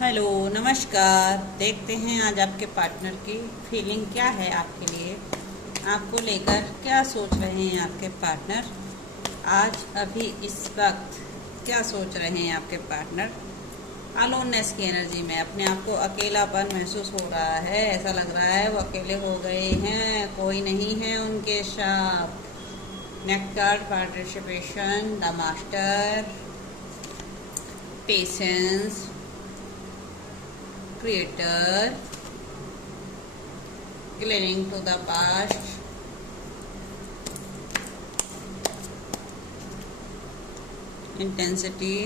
Hello, नमस्कार। देखते हैं आज आपके पार्टनर की फीलिंग क्या है आपके लिए। आपको लेकर क्या सोच रहे हैं आपके पार्टनर आज अभी इस वक्त। क्या सोच रहे हैं आपके पार्टनर। अलोननेस की एनर्जी में अपने आप को अकेलापन महसूस हो रहा है। ऐसा लग रहा है वो अकेले हो गए हैं, कोई नहीं है उनके साथ। Next participation, the master, patience, creator, clinging to the past, intensity,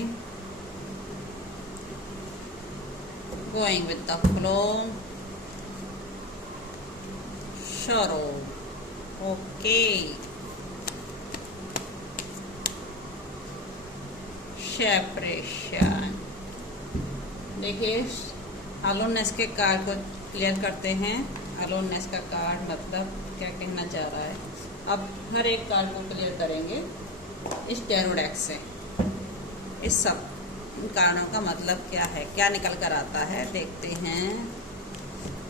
going with the flow, sorrow. Okay. Separation. देखिए, अलोननेस के कार्ड को क्लियर करते हैं। अलोननेस का कार्ड मतलब क्या कहना चाह रहा है, अब हर एक कार्ड को क्लियर करेंगे इस टैरो डेक से। इस सब कार्डों का मतलब क्या है, क्या निकल कर आता है, देखते हैं।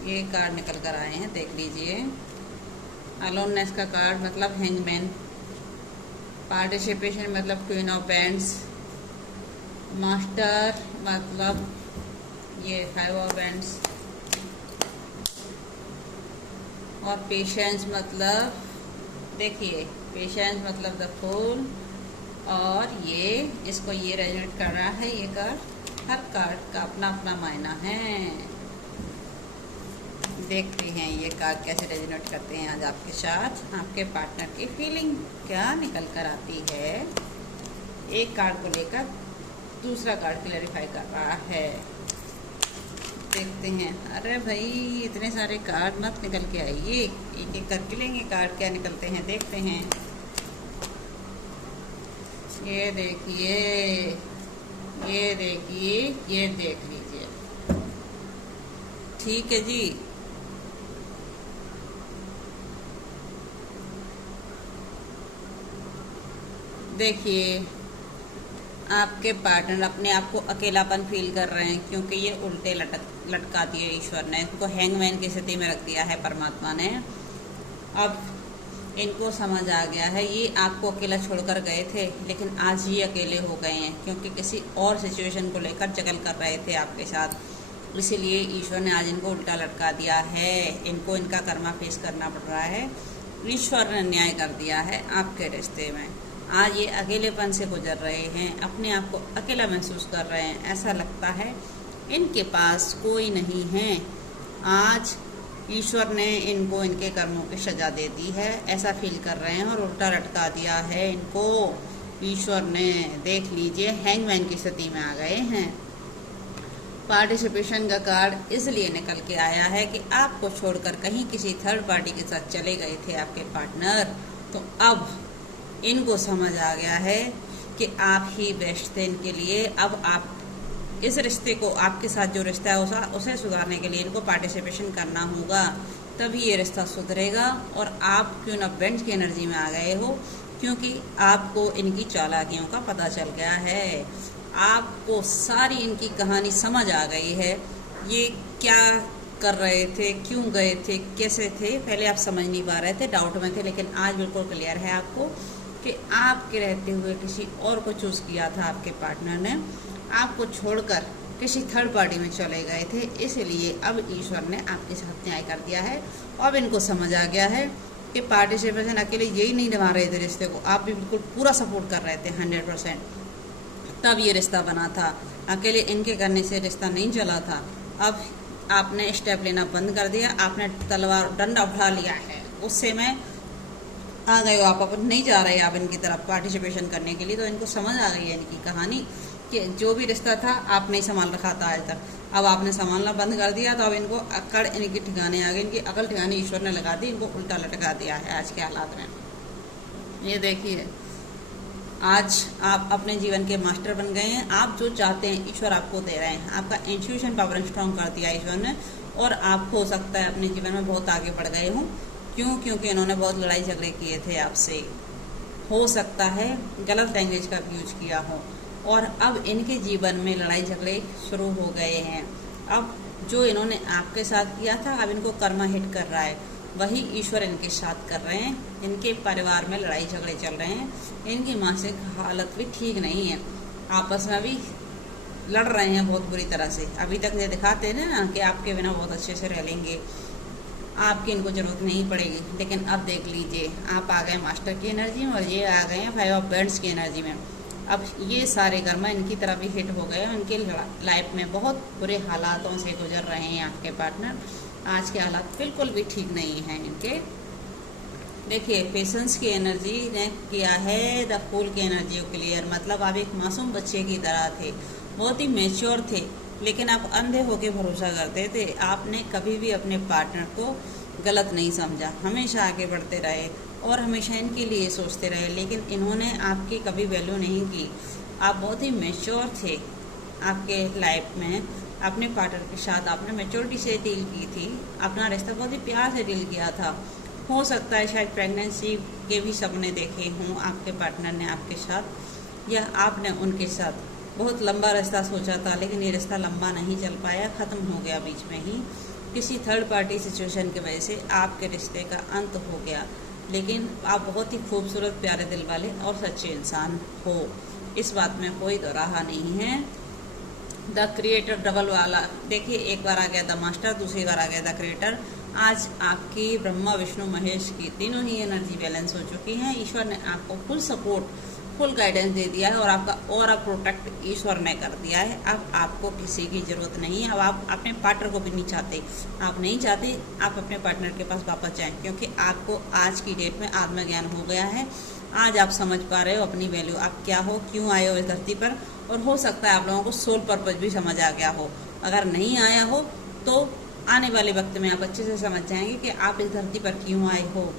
ये कार्ड निकल कर आए हैं, देख लीजिए। अलोननेस का कार्ड मतलब हैंगमैन, पार्टिसिपेशन मतलब क्वीन ऑफ बैंड्स, मास्टर मतलब ये 5 ऑफ बैंड्स, और पेशेंस मतलब देखिए, पेशेंस मतलब द फूल। और ये इसको ये रेजोनेट कर रहा है ये कार्ड। हर कार्ड का अपना अपना मायना है। देखते हैं ये कार्ड कैसे रेजोनेट करते हैं आज आपके साथ। आपके पार्टनर की फीलिंग क्या निकल कर आती है। एक कार्ड को लेकर दूसरा कार्ड क्लैरिफाई कर रहा है। देखते हैं। अरे भाई, इतने सारे कार्ड मत निकल के आइए, एक एक करके लेंगे कार्ड क्या निकलते हैं, देखते हैं। ये देखिए, ये देखिए, ये देख लीजिए। ठीक है जी। देखिए, आपके पार्टनर अपने आप को अकेलापन फील कर रहे हैं क्योंकि ये उल्टे लटका दिए ईश्वर ने, इनको हैंगमैन की स्थिति में रख दिया है परमात्मा ने। अब इनको समझ आ गया है, ये आपको अकेला छोड़कर गए थे लेकिन आज ये अकेले हो गए हैं क्योंकि किसी और सिचुएशन को लेकर जगल कर रहे थे आपके साथ। इसीलिए ईश्वर ने आज इनको उल्टा लटका दिया है। इनको इनका कर्मा फेस करना पड़ रहा है। ईश्वर ने न्याय कर दिया है आपके रिश्ते में। आज ये अकेलेपन से गुजर रहे हैं, अपने आप को अकेला महसूस कर रहे हैं। ऐसा लगता है इनके पास कोई नहीं है। आज ईश्वर ने इनको इनके कर्मों की सजा दे दी है, ऐसा फील कर रहे हैं और उल्टा लटका दिया है इनको ईश्वर ने। देख लीजिए, हैंगमैन की स्थिति में आ गए हैं। पार्टिसिपेशन का कार्ड इसलिए निकल के आया है कि आपको छोड़कर कहीं किसी थर्ड पार्टी के साथ चले गए थे आपके पार्टनर। तो अब इनको समझ आ गया है कि आप ही बेस्ट थे इनके लिए। अब आप इस रिश्ते को, आपके साथ जो रिश्ता है उसे सुधारने के लिए इनको पार्टिसिपेशन करना होगा, तभी ये रिश्ता सुधरेगा। और आप क्यों ना बेंच की एनर्जी में आ गए हो, क्योंकि आपको इनकी चालाकियों का पता चल गया है। आपको सारी इनकी कहानी समझ आ गई है। ये क्या कर रहे थे, क्यों गए थे, कैसे थे, पहले आप समझ नहीं पा रहे थे, डाउट में थे, लेकिन आज बिल्कुल क्लियर है आपको कि आपके रहते हुए किसी और को चूज़ किया था आपके पार्टनर ने। आपको छोड़कर किसी थर्ड पार्टी में चले गए थे, इसलिए अब ईश्वर ने आपके साथ न्याय कर दिया है। अब इनको समझ आ गया है कि पार्टिसिपेशन अकेले यही नहीं निभा रहे थे रिश्ते को, आप भी बिल्कुल पूरा सपोर्ट कर रहे थे 100%। तब ये रिश्ता बना था, अकेले इनके करने से रिश्ता नहीं चला था। अब आपने स्टेप लेना बंद कर दिया, आपने तलवार डंडा उठा लिया है, उससे मैं आ गए हो आप। अब नहीं जा रहे आप इनकी तरफ पार्टिसिपेशन करने के लिए। तो इनको समझ आ गई है इनकी कहानी कि जो भी रिश्ता था आपने ही संभाल रखा था आज तक, अब आपने संभालना बंद कर दिया। तो अब इनको अकड़ इनकी ठिकाने आ गई, इनकी अकल ठिकाने ईश्वर ने लगा दी, इनको उल्टा लटका दिया है आज के हालात में। ये देखिए, आज आप अपने जीवन के मास्टर बन गए हैं। आप जो चाहते हैं ईश्वर आपको दे रहे हैं। आपका इंट्यूशन पावर स्ट्रॉन्ग कर दिया ईश्वर ने, और आप हो सकता है अपने जीवन में बहुत आगे बढ़ गए हों। क्यों? क्योंकि इन्होंने बहुत लड़ाई झगड़े किए थे आपसे। हो सकता है गलत लैंग्वेज का यूज किया हो, और अब इनके जीवन में लड़ाई झगड़े शुरू हो गए हैं। अब जो इन्होंने आपके साथ किया था, अब इनको कर्मा हिट कर रहा है, वही ईश्वर इनके साथ कर रहे हैं। इनके परिवार में लड़ाई झगड़े चल रहे हैं, इनकी मानसिक हालत भी ठीक नहीं है, आपस में भी लड़ रहे हैं बहुत बुरी तरह से। अभी तक ये दिखाते हैं ना कि आपके बिना बहुत अच्छे से रह लेंगे, आपकी इनको जरूरत नहीं पड़ेगी, लेकिन अब देख लीजिए आप आ गए मास्टर की एनर्जी में और ये आ गए हैं 5 ऑफ वांड्स की एनर्जी में। अब ये सारे कर्मा इनकी तरफ भी हिट हो गए, उनके लाइफ में बहुत बुरे हालातों से गुजर रहे हैं आपके पार्टनर। आज के हालात बिल्कुल भी ठीक नहीं हैं इनके। देखिए पेशेंस की एनर्जी ने किया है द फूल की एनर्जी को क्लियर, मतलब आप एक मासूम बच्चे की तरह थे, बहुत ही मेच्योर थे, लेकिन आप अंधे होकर भरोसा करते थे। आपने कभी भी अपने पार्टनर को गलत नहीं समझा, हमेशा आगे बढ़ते रहे और हमेशा इनके लिए सोचते रहे, लेकिन इन्होंने आपकी कभी वैल्यू नहीं की। आप बहुत ही मेच्योर थे, आपके लाइफ में अपने पार्टनर के साथ आपने मेच्योरिटी से डील की थी, अपना रिश्ता बहुत ही प्यार से डील किया था। हो सकता है शायद प्रेगनेंसी के भी सपने देखे हों आपके पार्टनर ने आपके साथ, या आपने उनके साथ बहुत लंबा रिश्ता सोचा था, लेकिन ये रिश्ता लंबा नहीं चल पाया, ख़त्म हो गया बीच में ही। किसी थर्ड पार्टी सिचुएशन की वजह से आपके रिश्ते का अंत हो गया, लेकिन आप बहुत ही खूबसूरत प्यारे दिल वाले और सच्चे इंसान हो, इस बात में कोई दो राह नहीं है। द क्रिएटर डबल वाला देखिए, एक बार आ गया द मास्टर, दूसरी बार आ गया द क्रिएटर। आज आपकी ब्रह्मा विष्णु महेश की तीनों ही एनर्जी बैलेंस हो चुकी हैं। ईश्वर ने आपको फुल सपोर्ट, फुल गाइडेंस दे दिया है और आपका और प्रोटेक्ट ईश्वर ने कर दिया है। अब आपको किसी की ज़रूरत नहीं है। अब आप अपने पार्टनर को भी नहीं चाहते, आप नहीं चाहते आप अपने पार्टनर के पास वापस जाएं, क्योंकि आपको आज की डेट में आत्मज्ञान हो गया है। आज आप समझ पा रहे हो अपनी वैल्यू, आप क्या हो, क्यों आए हो इस धरती पर, और हो सकता है आप लोगों को सोल पर्पज भी समझ आ गया हो। अगर नहीं आया हो तो आने वाले वक्त में आप अच्छे से समझ जाएंगे कि आप इस धरती पर क्यों आए हो।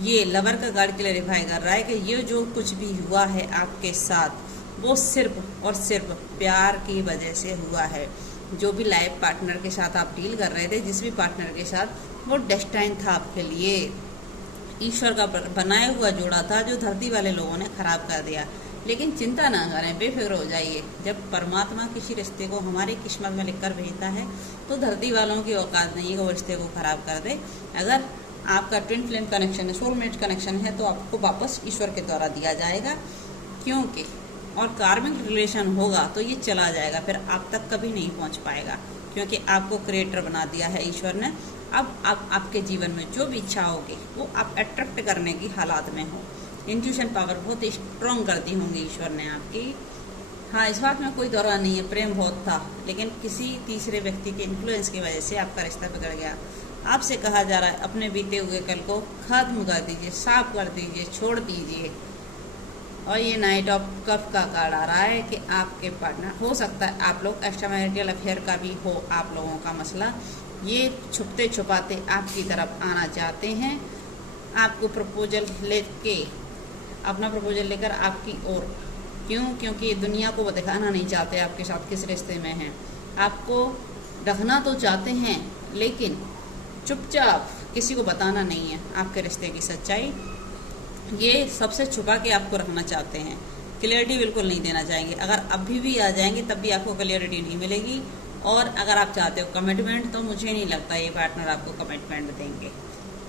ये लवर का गार्ड क्लेरिफाई कर रहा है कि ये जो कुछ भी हुआ है आपके साथ वो सिर्फ और सिर्फ प्यार की वजह से हुआ है। जो भी लाइफ पार्टनर के साथ आप डील कर रहे थे, जिस भी पार्टनर के साथ, वो डेस्टाइन था आपके लिए, ईश्वर का बनाया हुआ जोड़ा था जो धरती वाले लोगों ने खराब कर दिया। लेकिन चिंता ना करें, बेफिक्र हो जाइए। जब परमात्मा किसी रिश्ते को हमारी किस्मत में लिखकर भेजता है तो धरती वालों की औकात नहीं है कि वो रिश्ते को खराब कर दे। अगर आपका ट्विन फ्लेम कनेक्शन है, सोलमेट कनेक्शन है, तो आपको वापस ईश्वर के द्वारा दिया जाएगा, क्योंकि और कार्मिक रिलेशन होगा तो ये चला जाएगा, फिर आप तक कभी नहीं पहुंच पाएगा, क्योंकि आपको क्रिएटर बना दिया है ईश्वर ने। अब आप आपके जीवन में जो भी इच्छा होगी वो आप अट्रैक्ट करने की हालात में हो। इंट्यूशन पावर बहुत स्ट्रॉन्ग कर दी होंगी ईश्वर ने आपकी। हाँ, इस बात में कोई दौरा नहीं है, प्रेम बहुत था, लेकिन किसी तीसरे व्यक्ति के इन्फ्लुएंस की वजह से आपका रिश्ता बिगड़ गया। आपसे कहा जा रहा है अपने बीते हुए कल को खत्म कर दीजिए, साफ कर दीजिए, छोड़ दीजिए। और ये नाइट ऑफ कप का कार्ड आ रहा है कि आपके पार्टनर, हो सकता है आप लोग एक्स्ट्रा मैरिटल अफेयर का भी हो आप लोगों का मसला, ये छुपते छुपाते आपकी तरफ आना चाहते हैं, आपको प्रपोजल लेके, अपना प्रपोजल लेकर आपकी ओर। क्यों? क्योंकि दुनिया को वो दिखाना नहीं चाहते आपके साथ किस रिश्ते में हैं। आपको रखना तो चाहते हैं, लेकिन चुपचाप, किसी को बताना नहीं है आपके रिश्ते की सच्चाई। ये सबसे छुपा के आपको रखना चाहते हैं, क्लियरिटी बिल्कुल नहीं देना चाहेंगे। अगर अभी भी आ जाएंगे तब भी आपको क्लियरिटी नहीं मिलेगी। और अगर आप चाहते हो कमिटमेंट, तो मुझे नहीं लगता ये पार्टनर आपको कमिटमेंट देंगे।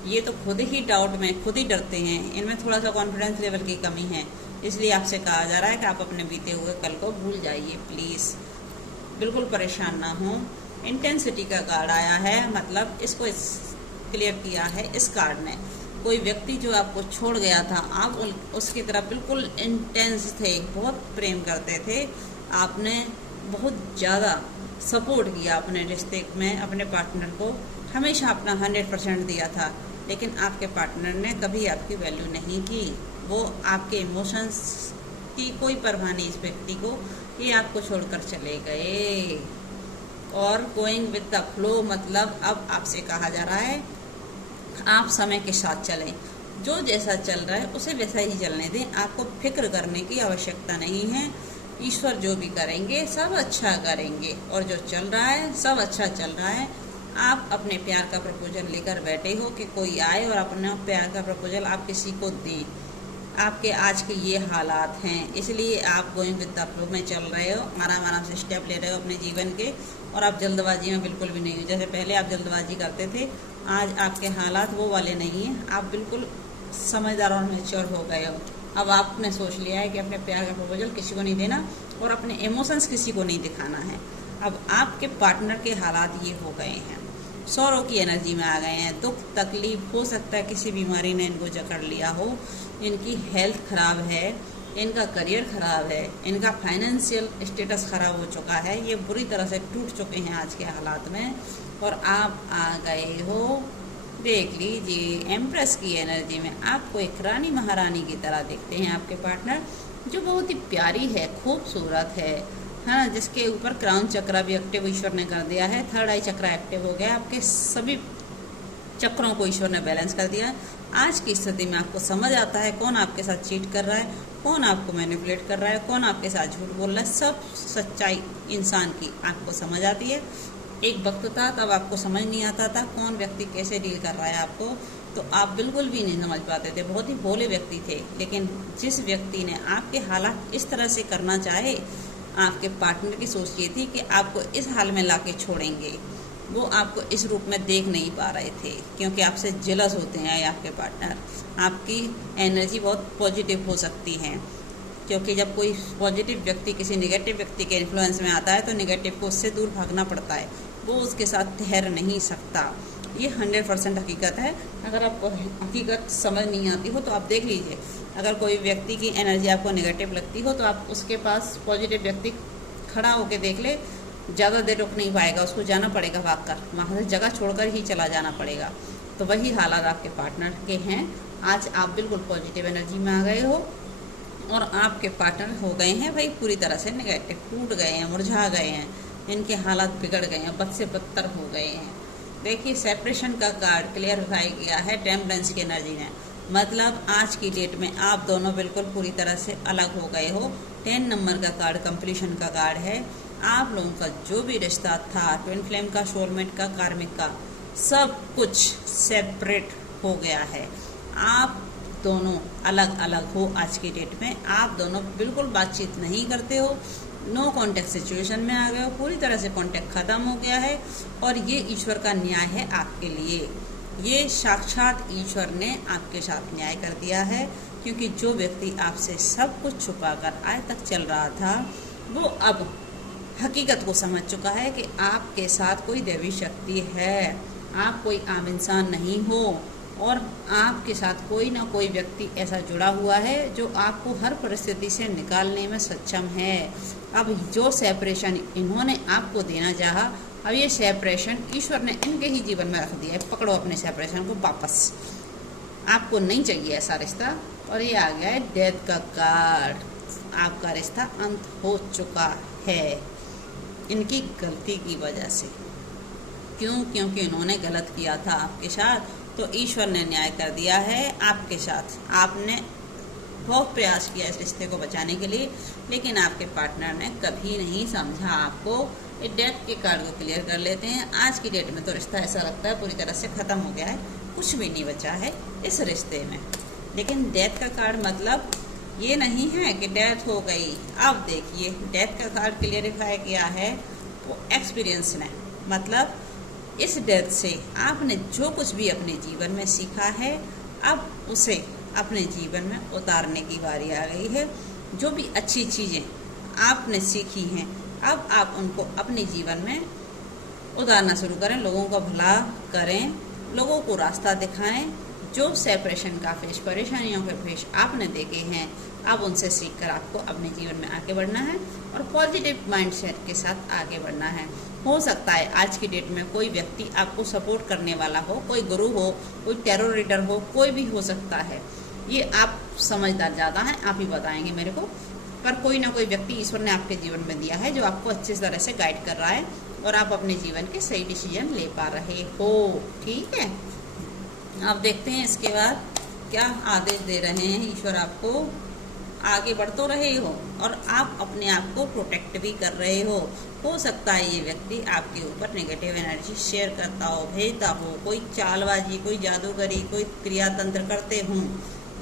ये तो खुद ही डाउट में, खुद ही डरते हैं, इनमें थोड़ा सा कॉन्फिडेंस लेवल की कमी है। इसलिए आपसे कहा जा रहा है कि आप अपने बीते हुए कल को भूल जाइए प्लीज़, बिल्कुल परेशान ना हो। इंटेंसिटी का कार्ड आया है, मतलब इसको क्लियर किया है इस कार्ड ने। कोई व्यक्ति जो आपको छोड़ गया था, आप उसकी तरफ बिल्कुल इंटेंस थे, बहुत प्रेम करते थे, आपने बहुत ज़्यादा सपोर्ट किया अपने रिश्ते में, अपने पार्टनर को हमेशा अपना 100% दिया था, लेकिन आपके पार्टनर ने कभी आपकी वैल्यू नहीं की। वो आपके इमोशंस की कोई परवाह नहीं इस व्यक्ति को, ये आपको छोड़कर चले गए। और गोइंग विद द फ्लो, मतलब अब आपसे कहा जा रहा है आप समय के साथ चलें, जो जैसा चल रहा है उसे वैसा ही चलने दें, आपको फिक्र करने की आवश्यकता नहीं है। ईश्वर जो भी करेंगे सब अच्छा करेंगे, और जो चल रहा है सब अच्छा चल रहा है। आप अपने प्यार का प्रपोजल लेकर बैठे हो कि कोई आए और अपना प्यार का प्रपोजल आप किसी को दें, आपके आज के ये हालात हैं, इसलिए आप गोइंग विद द फ्लो में चल रहे हो, आराम आराम से स्टेप ले रहे हो अपने जीवन के, और आप जल्दबाजी में बिल्कुल भी नहीं हो। जैसे पहले आप जल्दबाजी करते थे, आज आपके हालात वो वाले नहीं हैं। आप बिल्कुल समझदार और मैच्योर हो गए हो। अब आपने सोच लिया है कि अपने प्यार का प्रपोजल किसी को नहीं देना और अपने इमोशंस किसी को नहीं दिखाना है। अब आपके पार्टनर के हालात ये हो गए हैं, सौरों की एनर्जी में आ गए हैं। दुख तकलीफ, हो सकता है किसी बीमारी ने इनको जकड़ लिया हो, इनकी हेल्थ खराब है, इनका करियर खराब है, इनका फाइनेंशियल स्टेटस खराब हो चुका है, ये बुरी तरह से टूट चुके हैं आज के हालात में। और आप आ गए हो, देख लीजिए, एम्प्रेस की एनर्जी में। आपको एक रानी महारानी की तरह देखते हैं आपके पार्टनर, जो बहुत ही प्यारी है, खूबसूरत है ना, जिसके ऊपर क्राउन चक्र भी एक्टिव ईश्वर ने कर दिया है। थर्ड आई चक्र एक्टिव हो गया, आपके सभी चक्रों को ईश्वर ने बैलेंस कर दिया है। आज की स्थिति में आपको समझ आता है कौन आपके साथ चीट कर रहा है, कौन आपको मैनिपुलेट कर रहा है, कौन आपके साथ झूठ बोल रहा है। सब सच्चाई इंसान की आपको समझ आती है। एक वक्त था तब आपको समझ नहीं आता था कौन व्यक्ति कैसे डील कर रहा है आपको, तो आप बिल्कुल भी नहीं समझ पाते थे, बहुत ही भोले व्यक्ति थे। लेकिन जिस व्यक्ति ने आपके हालात इस तरह से करना चाहे, आपके पार्टनर की सोच ये थी कि आपको इस हाल में लाके छोड़ेंगे, वो आपको इस रूप में देख नहीं पा रहे थे, क्योंकि आपसे जेलस होते हैं आपके पार्टनर। आपकी एनर्जी बहुत पॉजिटिव हो सकती है, क्योंकि जब कोई पॉजिटिव व्यक्ति किसी नेगेटिव व्यक्ति के इन्फ्लुएंस में आता है तो नेगेटिव को उससे दूर भागना पड़ता है, वो उसके साथ ठहर नहीं सकता। ये 100% हकीकत है। अगर आपको हकीकत समझ नहीं आती हो तो आप देख लीजिए, अगर कोई व्यक्ति की एनर्जी आपको नेगेटिव लगती हो तो आप उसके पास पॉजिटिव व्यक्ति खड़ा होकर देख ले, ज़्यादा देर रुक नहीं पाएगा, उसको जाना पड़ेगा भागकर, वहाँ से जगह छोड़कर ही चला जाना पड़ेगा। तो वही हालात आपके पार्टनर के हैं। आज आप बिल्कुल पॉजिटिव एनर्जी में आ गए हो और आपके पार्टनर हो गए हैं भाई पूरी तरह से नेगेटिव, टूट गए हैं, मुरझा गए हैं, इनके हालात बिगड़ गए हैं, बद से बदतर हो गए हैं। देखिए, सेपरेशन का कार्ड क्लियरफाई किया है टेम्परेंस की एनर्जी ने, मतलब आज की डेट में आप दोनों बिल्कुल पूरी तरह से अलग हो गए हो। 10 नंबर का कार्ड कंप्लीशन का कार्ड है। आप लोगों का जो भी रिश्ता था, ट्विन फ्लेम का, सोलमेट का, कार्मिक का, सब कुछ सेपरेट हो गया है। आप दोनों अलग अलग हो आज की डेट में, आप दोनों बिल्कुल बातचीत नहीं करते हो, नो कांटेक्ट सिचुएशन में आ गए हो, पूरी तरह से कांटेक्ट खत्म हो गया है। और ये ईश्वर का न्याय है आपके लिए, ये साक्षात ईश्वर ने आपके साथ न्याय कर दिया है, क्योंकि जो व्यक्ति आपसे सब कुछ छुपाकर आज तक चल रहा था, वो अब हकीकत को समझ चुका है कि आपके साथ कोई दैवी शक्ति है, आप कोई आम इंसान नहीं हो, और आपके साथ कोई ना कोई व्यक्ति ऐसा जुड़ा हुआ है जो आपको हर परिस्थिति से निकालने में सक्षम है। अब जो सेपरेशन इन्होंने आपको देना चाहा, अब ये सेपरेशन ईश्वर ने इनके ही जीवन में रख दिया है। पकड़ो अपने सेपरेशन को वापस, आपको नहीं चाहिए ऐसा रिश्ता। और ये आ गया है डेथ का कार्ड, आपका रिश्ता अंत हो चुका है इनकी गलती की वजह से। क्यों? क्योंकि इन्होंने गलत किया था आपके साथ, तो ईश्वर ने न्याय कर दिया है आपके साथ। आपने बहुत प्रयास किया इस रिश्ते को बचाने के लिए, लेकिन आपके पार्टनर ने कभी नहीं समझा आपको। डेथ के कार्ड को क्लियर कर लेते हैं। आज की डेट में तो रिश्ता ऐसा लगता है पूरी तरह से ख़त्म हो गया है, कुछ भी नहीं बचा है इस रिश्ते में। लेकिन डेथ का कार्ड मतलब ये नहीं है कि डेथ हो गई। अब देखिए, डेथ का कार्ड क्लियरिफाई किया है वो एक्सपीरियंस ने, मतलब इस डेथ से आपने जो कुछ भी अपने जीवन में सीखा है, अब उसे अपने जीवन में उतारने की बारी आ गई है। जो भी अच्छी चीज़ें आपने सीखी हैं, अब आप उनको अपने जीवन में उतारना शुरू करें, लोगों का भला करें, लोगों को रास्ता दिखाएं। जो सेपरेशन का फेस, परेशानियों के फेस आपने देखे हैं, अब उनसे सीखकर आपको अपने जीवन में आगे बढ़ना है और पॉजिटिव माइंडसेट के साथ आगे बढ़ना है। हो सकता है आज की डेट में कोई व्यक्ति आपको सपोर्ट करने वाला हो, कोई गुरु हो, कोई टेरर रीडर हो, कोई भी हो सकता है। ये आप समझदार ज़्यादा हैं, आप ही बताएंगे मेरे को, पर कोई ना कोई व्यक्ति ईश्वर ने आपके जीवन में दिया है जो आपको अच्छी तरह से गाइड कर रहा है और आप अपने जीवन के सही डिसीजन ले पा रहे हो। ठीक है, आप देखते हैं इसके बाद क्या आदेश दे रहे हैं ईश्वर आपको। आगे बढ़ तो रहे हो और आप अपने आप को प्रोटेक्ट भी कर रहे हो सकता है ये व्यक्ति आपके ऊपर नेगेटिव एनर्जी शेयर करता हो, भेजता हो, कोई चालबाजी, कोई जादूगरी, कोई क्रियातंत्र करते हों,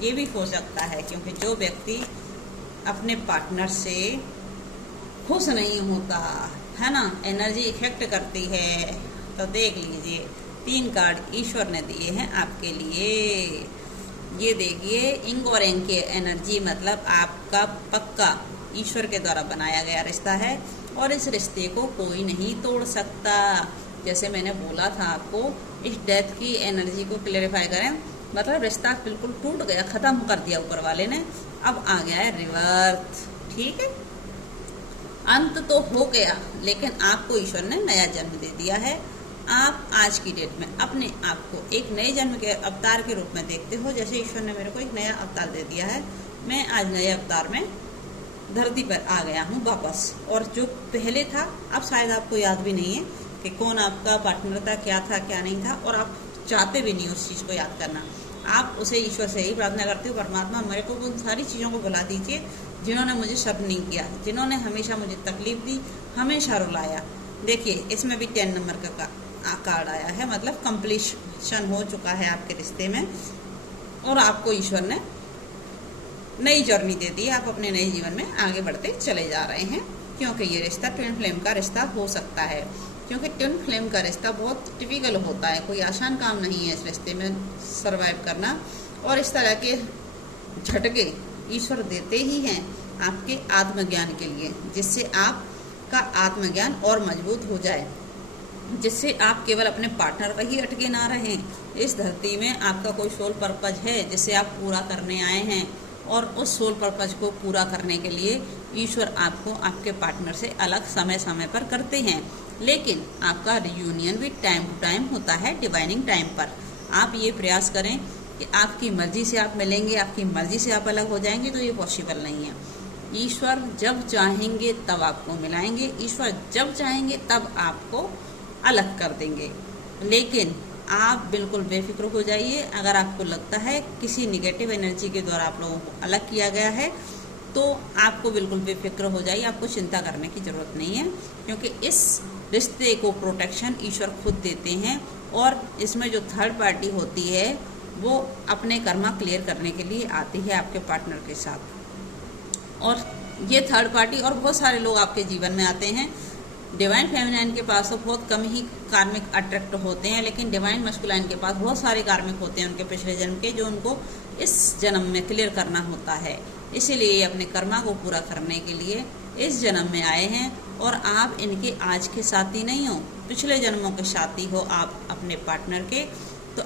ये भी हो सकता है, क्योंकि जो व्यक्ति अपने पार्टनर से खुश नहीं होता है ना, एनर्जी इफेक्ट करती है। तो देख लीजिए 3 कार्ड ईश्वर ने दिए हैं आपके लिए। ये देखिए इंग और एंग के एनर्जी मतलब आपका पक्का ईश्वर के द्वारा बनाया गया रिश्ता है और इस रिश्ते को कोई नहीं तोड़ सकता। जैसे मैंने बोला था आपको, इस डेथ की एनर्जी को क्लेरिफाई करें, मतलब रिश्ता बिल्कुल टूट गया, ख़त्म कर दिया ऊपर वाले ने, अब आ गया है रिवर्थ। ठीक है, अंत तो हो गया, लेकिन आपको ईश्वर ने नया जन्म दे दिया है। आप आज की डेट में अपने आप को एक नए जन्म के अवतार के रूप में देखते हो। जैसे ईश्वर ने मेरे को एक नया अवतार दे दिया है, मैं आज नए अवतार में धरती पर आ गया हूँ वापस। और जो पहले था, अब शायद आपको याद भी नहीं है कि कौन आपका पार्टनर था, क्या था क्या नहीं था, और आप चाहते भी नहीं उस चीज़ को याद करना। आप उसे ईश्वर से ही प्रार्थना करते हो, परमात्मा मेरे को उन सारी चीज़ों को भुला दीजिए जिन्होंने मुझे सब नहीं किया, जिन्होंने हमेशा मुझे तकलीफ दी, हमेशा रुलाया। देखिए इसमें भी 10 नंबर का कार्ड आया है, मतलब कंप्लीशन हो चुका है आपके रिश्ते में और आपको ईश्वर ने नई जर्नी दे दी। आप अपने नए जीवन में आगे बढ़ते चले जा रहे हैं, क्योंकि ये रिश्ता ट्विन फ्लेम का रिश्ता हो सकता है। क्योंकि ट्विन फ्लेम का रिश्ता बहुत टिपिकल होता है, कोई आसान काम नहीं है इस रिश्ते में सरवाइव करना। और इस तरह के झटके ईश्वर देते ही हैं आपके आत्मज्ञान के लिए, जिससे आपका आत्मज्ञान और मजबूत हो जाए, जिससे आप केवल अपने पार्टनर पर ही अटके ना रहें। इस धरती में आपका कोई सोल पर्पज है जिसे आप पूरा करने आए हैं, और उस सोल पर्पज को पूरा करने के लिए ईश्वर आपको आपके पार्टनर से अलग समय समय पर करते हैं। लेकिन आपका रियूनियन भी टाइम टू टाइम होता है, डिवाइनिंग टाइम पर। आप ये प्रयास करें कि आपकी मर्जी से आप मिलेंगे, आपकी मर्जी से आप अलग हो जाएंगे, तो ये पॉसिबल नहीं है। ईश्वर जब चाहेंगे तब आपको मिलाएंगे, ईश्वर जब चाहेंगे तब आपको अलग कर देंगे। लेकिन आप बिल्कुल बेफिक्र हो जाइए। अगर आपको लगता है किसी निगेटिव एनर्जी के द्वारा आप लोगों को अलग किया गया है, तो आपको बिल्कुल बेफिक्र हो जाइए, आपको चिंता करने की ज़रूरत नहीं है, क्योंकि इस रिश्ते को प्रोटेक्शन ईश्वर खुद देते हैं। और इसमें जो थर्ड पार्टी होती है वो अपने कर्मा क्लियर करने के लिए आती है आपके पार्टनर के साथ। और ये थर्ड पार्टी और बहुत सारे लोग आपके जीवन में आते हैं। डिवाइन फेमिनाइन के पास तो बहुत कम ही कार्मिक अट्रैक्ट होते हैं, लेकिन डिवाइन मस्कुलाइन के पास बहुत सारे कार्मिक होते हैं उनके पिछले जन्म के, जो उनको इस जन्म में क्लियर करना होता है। इसीलिए अपने कर्मा को पूरा करने के लिए इस जन्म में आए हैं। और आप इनके आज के साथी नहीं हो, पिछले जन्मों के साथी हो आप अपने पार्टनर के। तो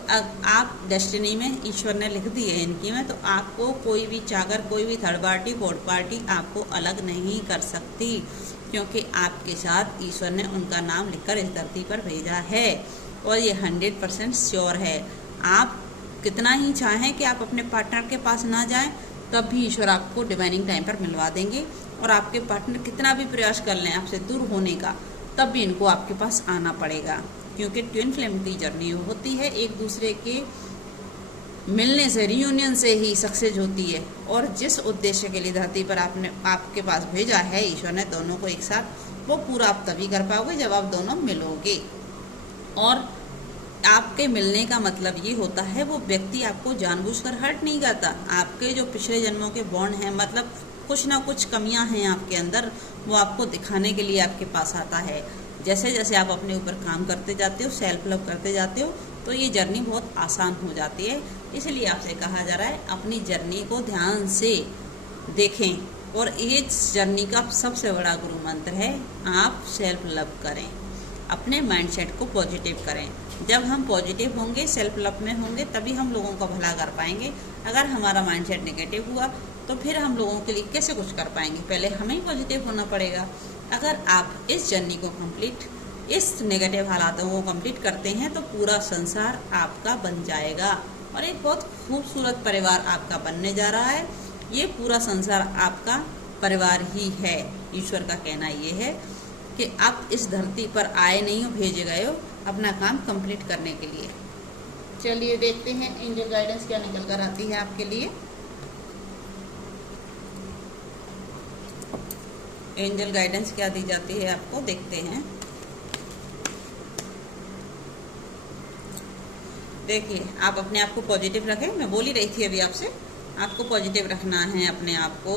आप डेस्टिनी में ईश्वर ने लिख दी है इनकी में, तो आपको कोई भी चाकर, कोई भी थर्ड पार्टी, फोर्थ पार्टी आपको अलग नहीं कर सकती, क्योंकि आपके साथ ईश्वर ने उनका नाम लिखकर इस धरती पर भेजा है। और ये 100% श्योर है। आप कितना ही चाहें कि आप अपने पार्टनर के पास ना जाएं, तब भी ईश्वर आपको डिवाइनिंग टाइम पर मिलवा देंगे। और आपके पार्टनर कितना भी प्रयास कर लें आपसे दूर होने का, तब भी इनको आपके पास आना पड़ेगा, क्योंकि ट्विन फ्लेम की जर्नी होती है, एक दूसरे के मिलने से, रियूनियन से ही सक्सेस होती है। और जिस उद्देश्य के लिए धरती पर आपके पास भेजा है ईश्वर ने दोनों को एक साथ, वो पूरा आप तभी कर पाओगे जब आप दोनों मिलोगे। और आपके मिलने का मतलब ये होता है, वो व्यक्ति आपको जानबूझकर हर्ट नहीं करता। आपके जो पिछले जन्मों के बॉन्ड हैं, मतलब कुछ ना कुछ कमियां हैं आपके अंदर, वो आपको दिखाने के लिए आपके पास आता है। जैसे जैसे आप अपने ऊपर काम करते जाते हो, सेल्फ लव करते जाते हो, तो ये जर्नी बहुत आसान हो जाती है। इसलिए आपसे कहा जा रहा है अपनी जर्नी को ध्यान से देखें। और ये जर्नी का सबसे बड़ा गुरु मंत्र है, आप सेल्फ लव करें, अपने माइंडसेट को पॉजिटिव करें। जब हम पॉजिटिव होंगे, सेल्फ लव में होंगे, तभी हम लोगों का भला कर पाएंगे। अगर हमारा माइंडसेट नेगेटिव हुआ तो फिर हम लोगों के लिए कैसे कुछ कर पाएंगे? पहले हमें ही पॉजिटिव होना पड़ेगा। अगर आप इस जर्नी को कंप्लीट, इस नेगेटिव हालातों को कंप्लीट करते हैं, तो पूरा संसार आपका बन जाएगा और एक बहुत खूबसूरत परिवार आपका बनने जा रहा है। ये पूरा संसार आपका परिवार ही है। ईश्वर का कहना ये है कि आप इस धरती पर आए नहीं हो, भेजे गए हो अपना काम कंप्लीट करने के लिए। चलिए देखते हैं एंजल गाइडेंस क्या निकल कर आती है आपके लिए। एंजल गाइडेंस क्या दी जाती है आपको, देखते हैं। देखिए, आप अपने आप को पॉजिटिव रखें। मैं बोल ही रही थी अभी आपसे आपको पॉजिटिव रखना है अपने आप को,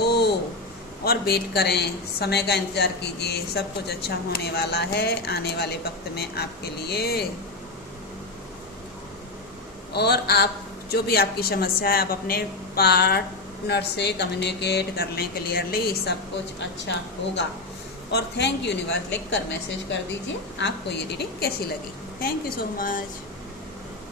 और वेट करें, समय का इंतजार कीजिए। सब कुछ अच्छा होने वाला है आने वाले वक्त में आपके लिए। और आप जो भी आपकी समस्या है, आप अपने पार्टनर से कम्युनिकेट कर लें क्लियरली, सब कुछ अच्छा होगा। और थैंक यू यूनिवर्स लिख कर मैसेज कर दीजिए आपको ये रीडिंग कैसी लगी। Thank you so much.